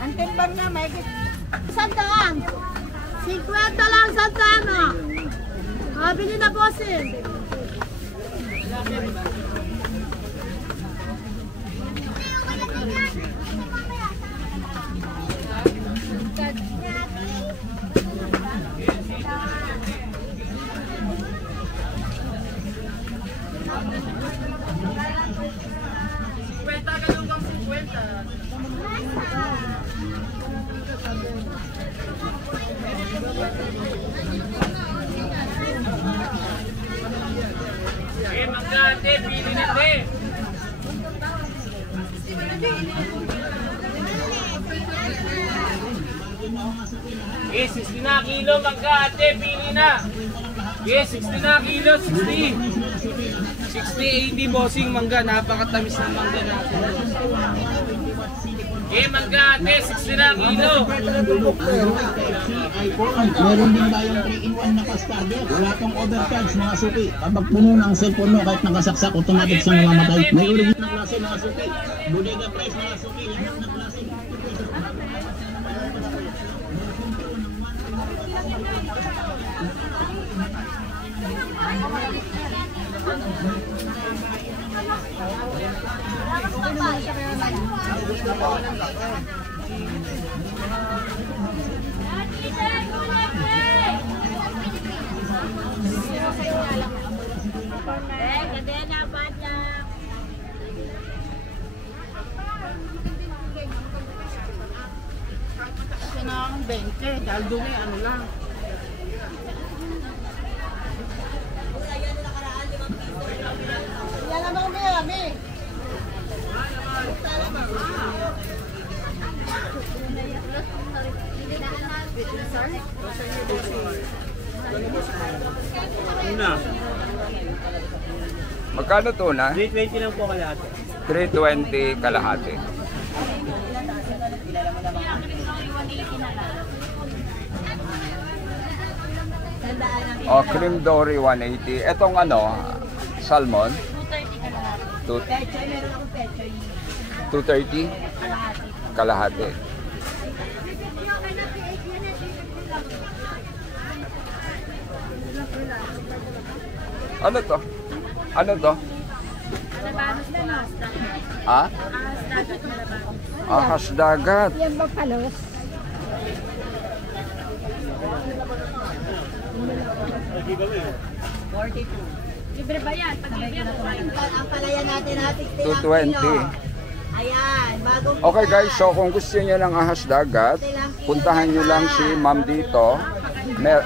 Ang timbang na may sandaan. 50 lang sandaan. Bili na bossing. Mangga, pili na te. Yes, 60 na kilo, mangga ate, pili na. Yes, 60 na kilo, 60. 60, 80 bossing mangga, napakatamis ng mangga natin. Eh, mangga ate, 60 na kilo. Meron din tayong 3-in-1 na kastado. Wala pang overcharge mga suki. Kapag puno ng cellphone mo, kahit nakasaksak, automatic siyang mamatay. May original klase mga suki. Bodega price mga suki. Lahat ng klase. Siya na ang 20, dahil doon eh, ano lang. Yan naman umayami. Magkano tuna? 320 lang po kalahati. 320 kalahati. O, cream dory 180. Etong ano, salmon? 230 kalahati. Ano to? Ano to? Ah? Ahas dagat. Yan ba palos? Libre ba yan? Ang palaya natin natin 220. Ayan, bagong Okay guys, so kung gusto niyo ng ahas dagat, puntahan niyo lang si ma'am dito.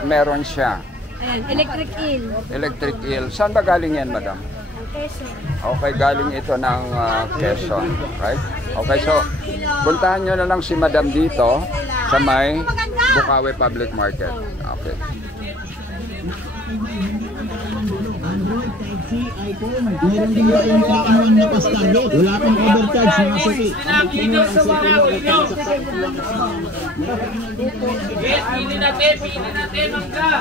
Meron siya. Ayan, electric eel. Electric eel. Saan ba galing yan, madam? Okay, galing ito ng Quezon. Right? Okay, so puntahan nyo na lang si madam dito sa may Bukawi Public Market. Okay. Meron din tayong 3-in-1 na kastado. Wala pang overcharge mga suki. Yes, pili na te, mangga.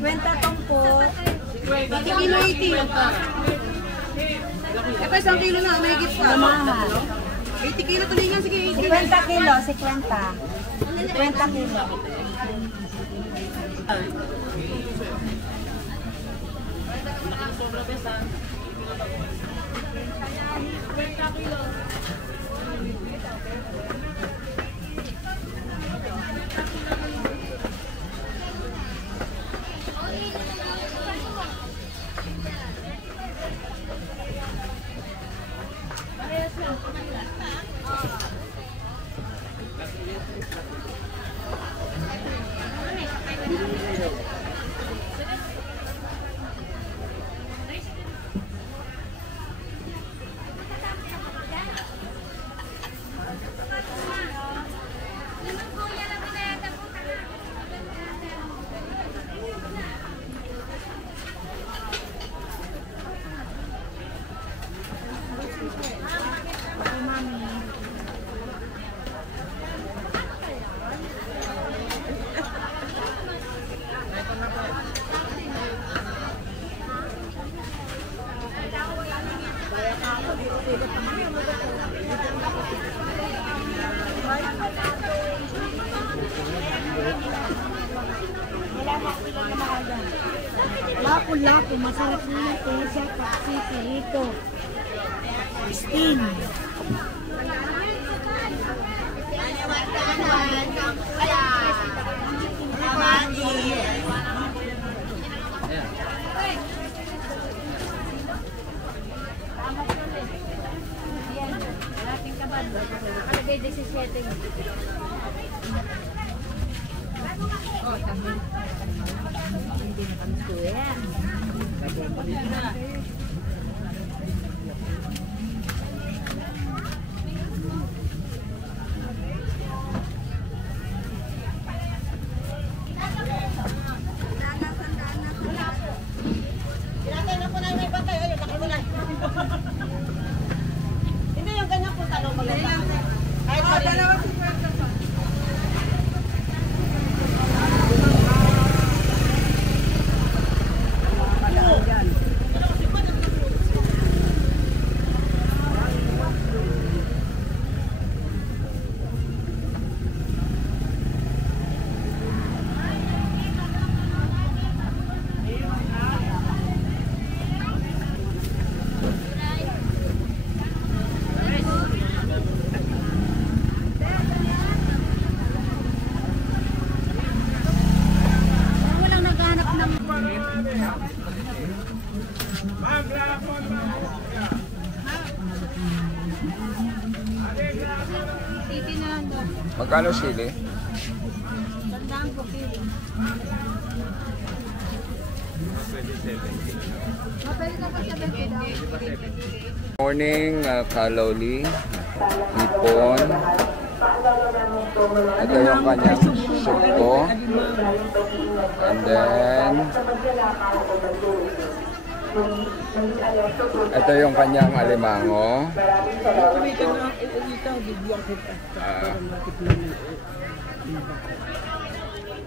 Kwenta tong po. 80 kilo 80. Ito isang kilo na, may higit pa. 80 kilo tulingan, sige 80. 50 kilo, 50. 50 kilo. lapu-lapu, masarap na ito sa paksiti ito. Steam. Nakalagay 17. Hindi na kami kuya. Hindi yung ganyan po tanong maganda. Kahit madalawa si walang naghahanap ng titi na lang daw. Magkano sili? Tandaan ko, kilo. Mapwede na ba 70 daw? Morning, Kaloli, Ipon. Ito yung kanyang sugpo. And then, ito yung kanyang alimango.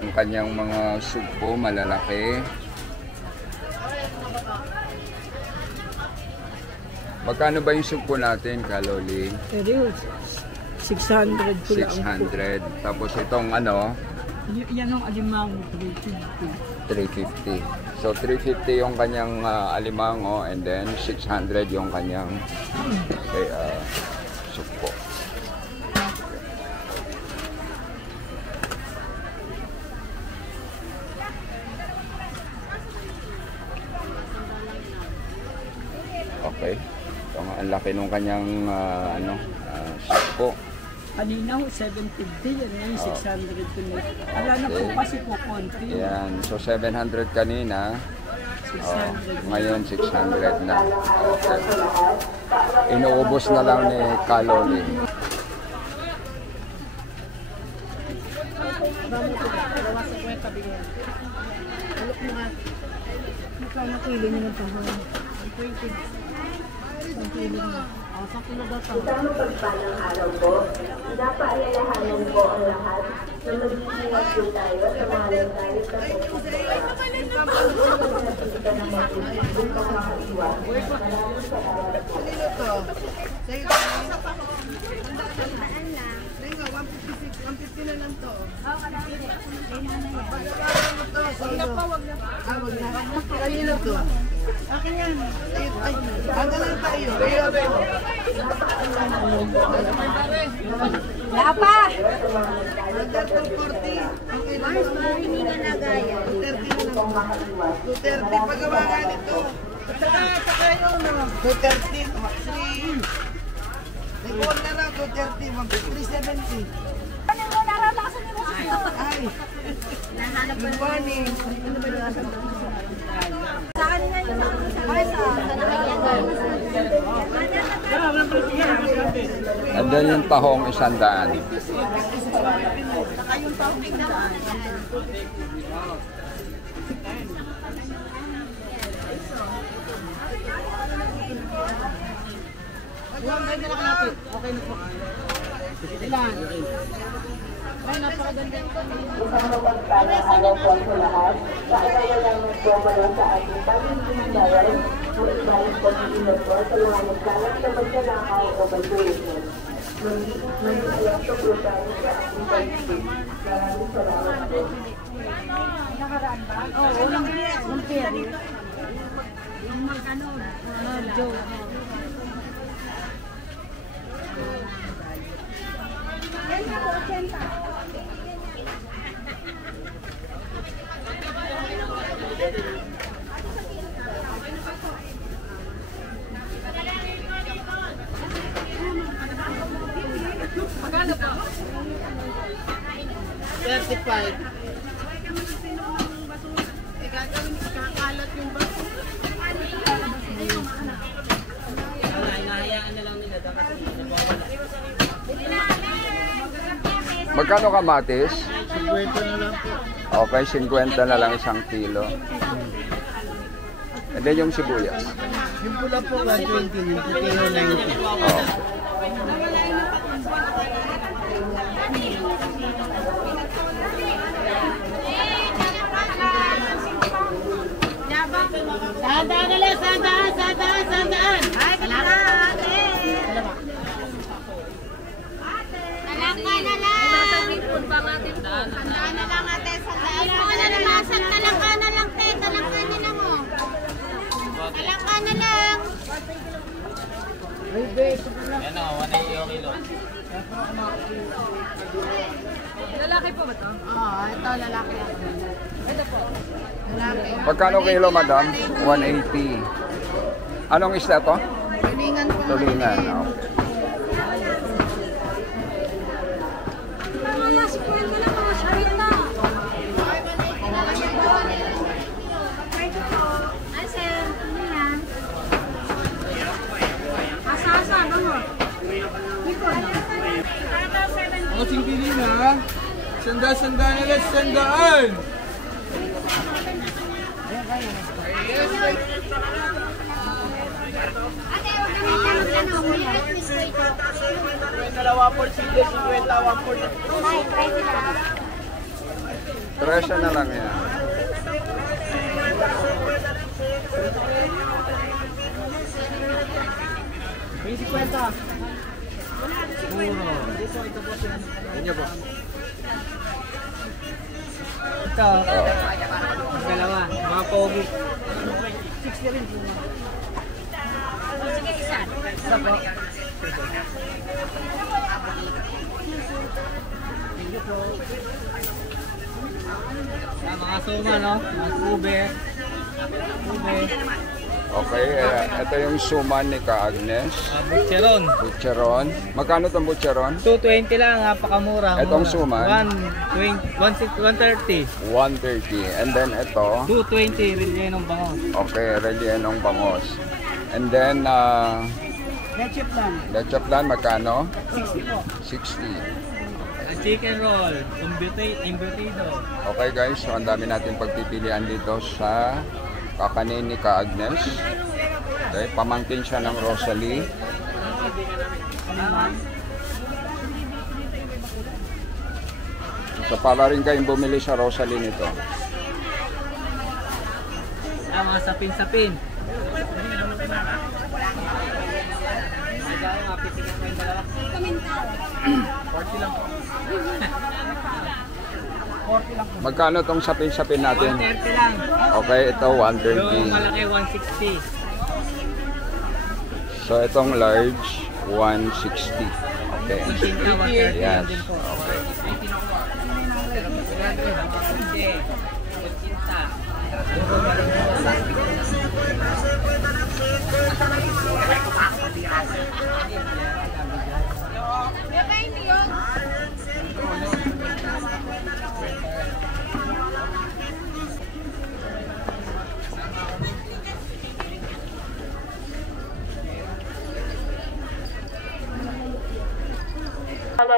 Ang kanyang mga sugpo malalaki. Magkano ba yung sugpo natin, Kaloli? 600 po lang. 600. Tapos itong ano, Yan ang alimango, 350. 350. So 350 yung kanyang alimango and then 600 yung kanyang sugpo. Okay. So ang laki nung kanyang sugpo. Kanina ho, 750 yan. Ngayon, 600 po na. Ala na po kasi po konti. Yan. So 700 kanina. 600. Ngayon 600 na. Okay. Inuubos na lang ni Kaloli. Magkano kilo niyo ng tahon? 20. Ang kilo niyo. Sa kilo daw tahon. Isang mapagpalang araw po, napaalalahanan po ang lahat na mag-iingat po tayo sa mga lantalis na pagkakita ng mga upang makaiwas. Maraming salamat po. kanino to? Akin yan. Ay, hanggang lang tayo. Lapa! Hanggang 40. Okay lang. Hindi na nagaya. 230 na lang. 230 pagawakan ito. Saka yun, 230. 3. Nag-1 na lang, 230. 370. Ano mo naranasan mo? Ay, good morning. Saan na yun? Ay, saan na And then yung tahong 100. Saka yung tawag na. Okay na po. Ilan? Ay, napakaganda. Isang mapagpalang araw po sa lahat. Kaalawalan ng po mula sa ating pamimigdayan. Ngunit pag-iingat po sa mga nagkalat na magkanakaw o mag-tourism. Mag-ialok po tayo sa ating pag-ibig. Maraming salamat po. nakaraan ba? Oo, unang Joe. Magkano po? 35. Gagawin ko kakalat yung baso. Hinahayaan na lang nila dapat Magkano kamatis? 50 na lang po. Okay, 50 na lang isang kilo. And then yung sibuyas. Yung pula po 120, yung pipino 90. Oh. Sandaan na lang, sandaan. Ay, kailangan. Talangka na lang. Sandaan na lang ate, sandaan na lang. Talangka na lang, te. Talangka na lang, oh. Talangka na lang. Yan o, 180 yung kilo. Lalaki po ba ito? Oo, ito lalaki. Ito po. Lalaki. Magkano kilo, madam? 180. Anong isda to? Tulingan po. Tulingan. Okay. Mga sipin ko na mga sarita. Ay, sir. Ano yan? Asa-asa, ano mo? Nikon. Ang singpili na. Sandaan na lang, sandaan. Dalawa po, 51 po. 13 na lang yan. May 50. Ganyan po. Ito. Dalawa. Mga pogi. 60 rin. Sige, isa. Isa po. Mga suma, no? Mga ube. Okay, ito yung suman ni Ka Agnes. Butcheron. Butcheron. Magkano itong butcheron? 220 lang, napakamura. Itong suman? 130. 130. And then ito, 220, rilyenong bangos. okay, rellenong bangos. And then, leche plan, magkano? 60 po. 60. Chicken roll, embutido. Okay guys, so ang dami natin pagpipilian dito sa kakanin ni Ka Agnes. Okay, pamangkin siya ng Rosalie. So para rin kayong bumili sa Rosalie nito. Mga sapin-sapin. Magkano tong sapin-sapin natin? 130 lang. Okay, ito Yung 130. malaki 160. So itong large 160. Okay. Tinta 130 Yes. lang din po. Okay.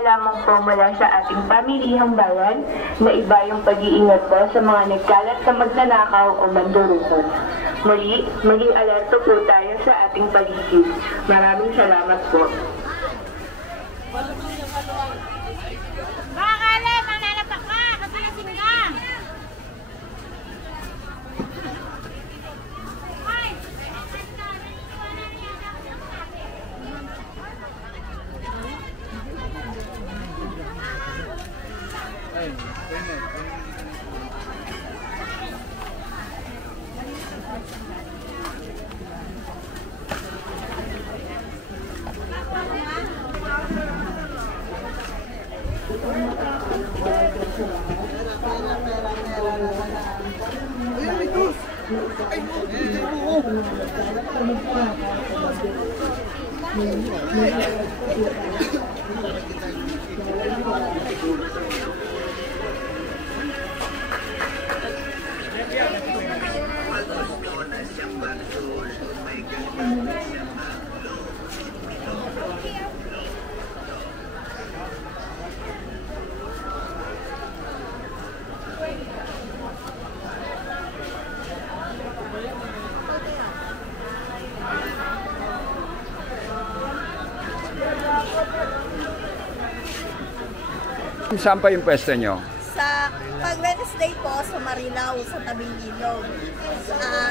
Lamang po mula sa ating pamilihang bayan na iba yung pag-iingat po sa mga nagkalat na magnanakaw o mandurukot. Muli, maging alerto po tayo sa ating paligid. Maraming salamat po. Bakala, mananapak ka kasi nasinggang. Saan pa yung pwesto nyo? Sa pag Wednesday po sa Marilao sa tabing ilog.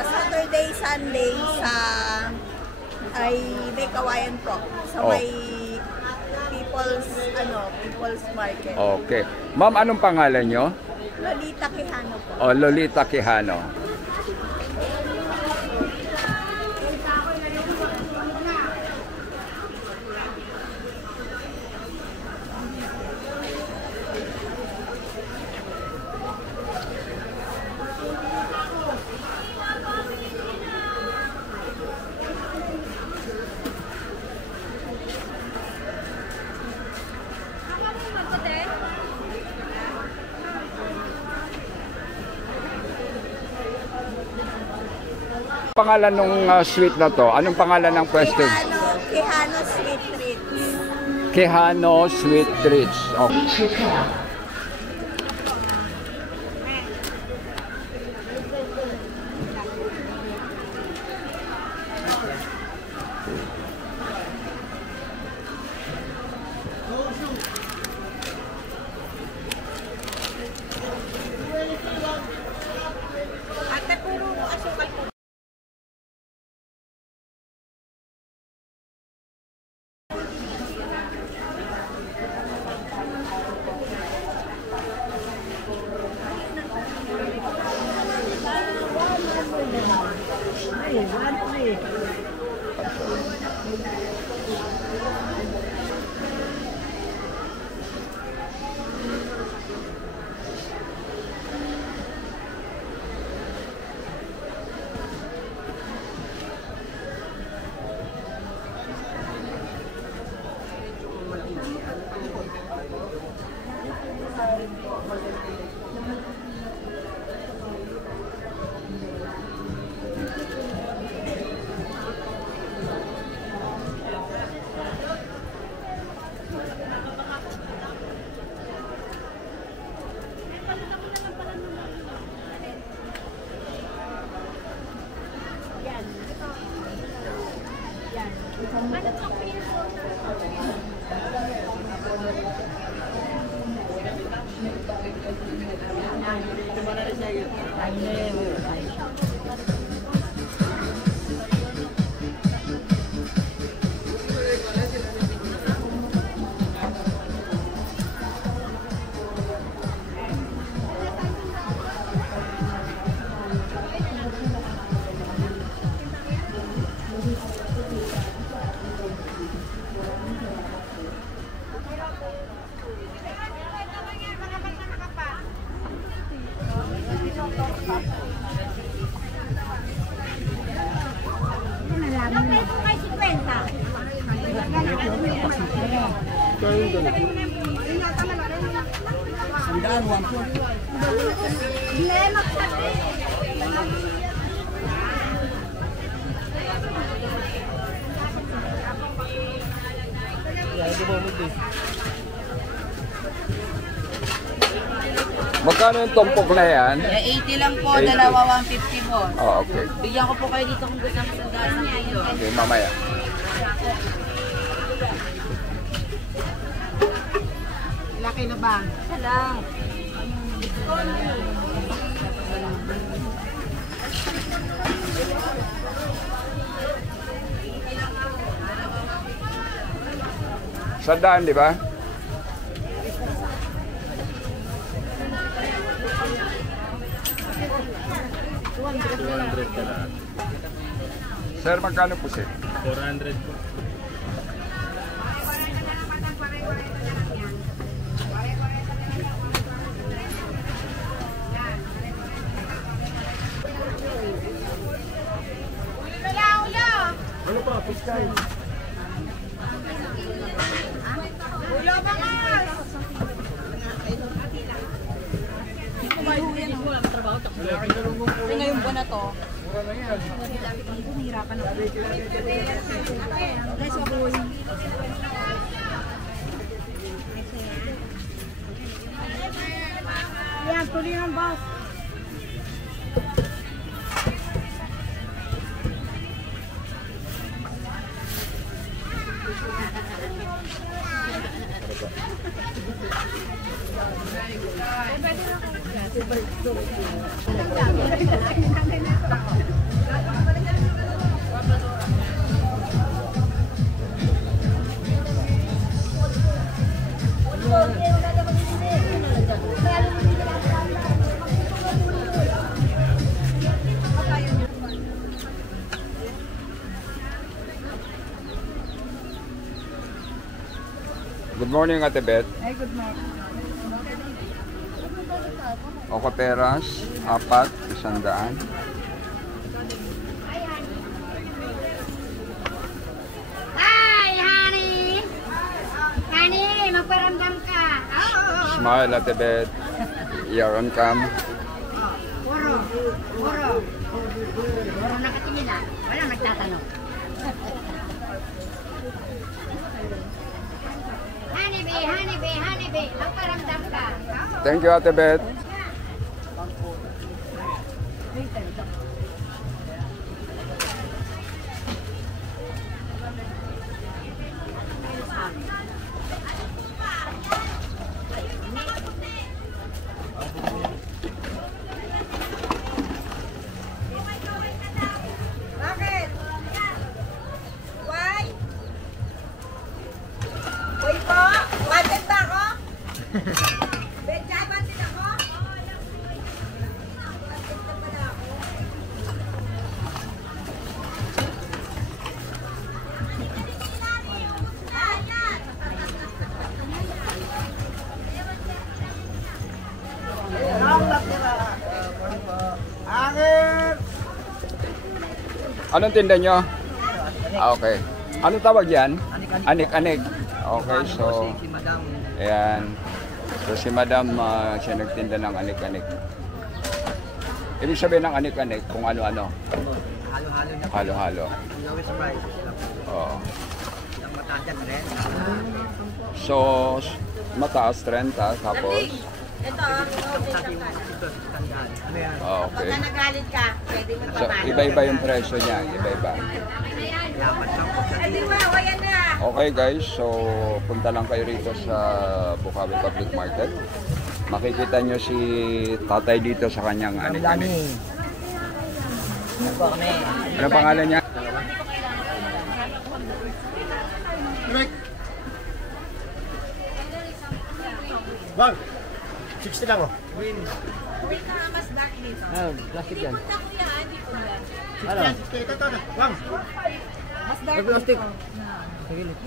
Saturday, Sunday sa ay may kawayan po sa may People's Market. Okay. Ma'am, anong pangalan nyo? Lolita Quijano po. O, Lolita Quijano. Pangalan ng sweet na to? Anong pangalan ng pwesto? Quijano Sweet Treats. Quijano Sweet Treats. Okay. Ate, puro asukal po. Magkano yung tumpok na yan? 80 lang po, dalawa 150 po. Oh, okay. Bigyan ko po kayo dito kung gusto ng sandaan niya. Okay, mamaya. Laki na ba? Isa lang. Sandaan, di ba? Sir, magkano po sir? 400 po. Ano pa? Piskay. Ulo bangas! Ay, ngayong buwan na to. Guys, aboy. Yan, tuloy ng boss. Good morning, Ate Beth. Ay, good morning. Oka peras, 4, 100. Hi, honey! Honey, magparamdam ka. Smile, Ate Beth. You're on cam. Puro. Puro nakatingin na. Walang nagtatanong. Honey bee, magparamdam ka. Thank you, Ate Beth. Bakit? Why? Wait po, wanted ba ako? Betcha, wanted ako? Wanted na pala ako. Anong tinda nyo? Okay. Anong tawag yan? Anik-anik. Okay, so... Ayan. So si Madam, siya nagtinda ng anik-anik. Ibig sabihin ng anik-anik kung ano-ano? Halo-halo na. Halo-halo. Lowest price. Oo. Ang mataas rin. So, mataas 30, tapos... Ito, Ano yan? Okay. pagka nagalit ka, pwede mo So, iba-iba yung presyo niya. Iba-iba. Eh, di ba? O, yan na. Okay guys, so punta lang kayo rito sa Bukawi Public Market. Makikita nyo si tatay dito sa kanyang anik-anik. Ano kami? Ano pangalan niya? Bang! 60 lang oh. Wait na, mas dark dito. Ah, plastic yan. Punta ko yan, di ko yan. Ano? Bang! Mas dark Plastic. dito. Sige ulit.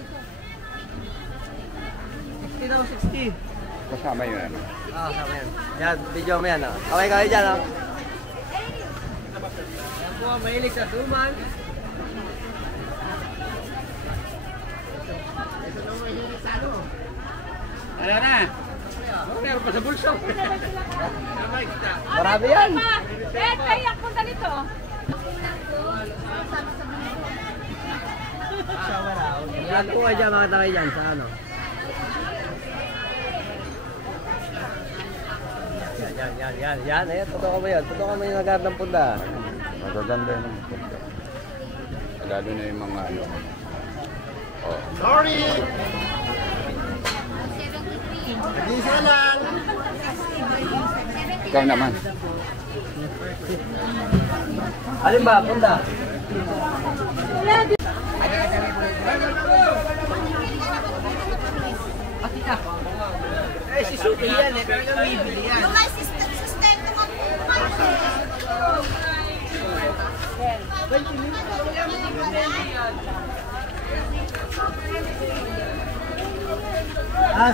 60 daw, 60. Kasama yun ano? Ah, sama yan. Yan, video mo yan oh. Kaway kaway dyan oh. Ako, mahilig sa suman. Ano na? Meron pa sa bulso. Marami yan. Kaya punta nito. Yan po kayo dyan, mga takay dyan sa ano. Yan. Ayan, totoo mo yan. Totoo mo yung nagharap ng punda. Magaganda yun. Lalo na yung mga ano. Oh. Sorry! Isa lang! Ikaw naman. Alin ba, punda? Eh, si Suki yan eh, pero yung bibili yan. Yung may sustento nga po.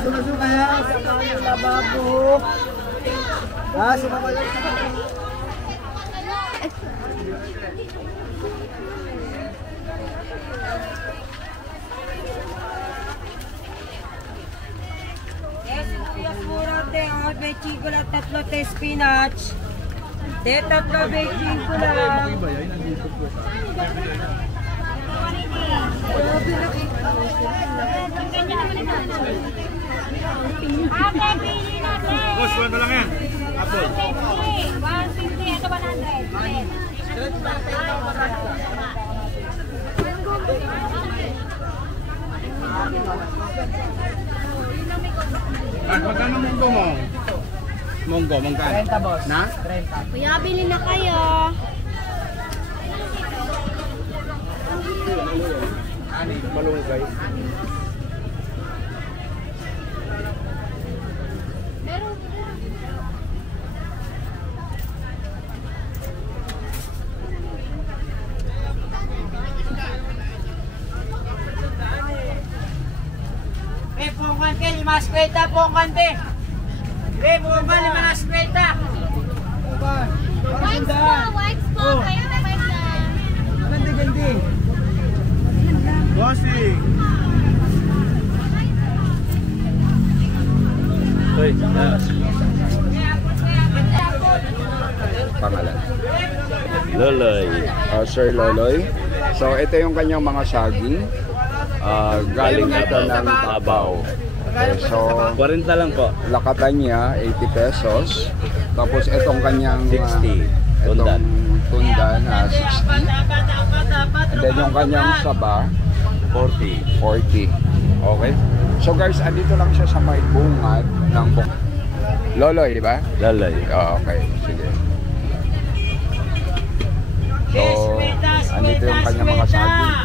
Sumasuka ya sa kanyang lababo. Sumama lang. Yes, mura te. May chigula, tatlo te spinach. Te, tatlo may chigula. Ate, pili natin. Boss, wala lang yan. Apple. 150, ito 100. Magkano munggo mo? Munggo, magkano? 30 boss. Na? 30. Kuya, bili na kayo. Ani, malunggay. Pongkan ke 5 skweta, pongkan te. Pongkan 5 skweta. White po. Kaya na white na. Ganda. Bossing! Pangalan. Loloy. Sir Loloy. So ito yung kanyang mga saging. Galing ito ng Tabaw. Okay, so 40 lang po. lakatan niya 80 pesos. Tapos itong kanyang 60. Tundan 60. And then yung kanyang saba 40. 40. Okay. So guys, andito lang siya sa may bungad ng Loloy, di ba? Loloy. Okay, sige. So, andito yung kanyang mga saging.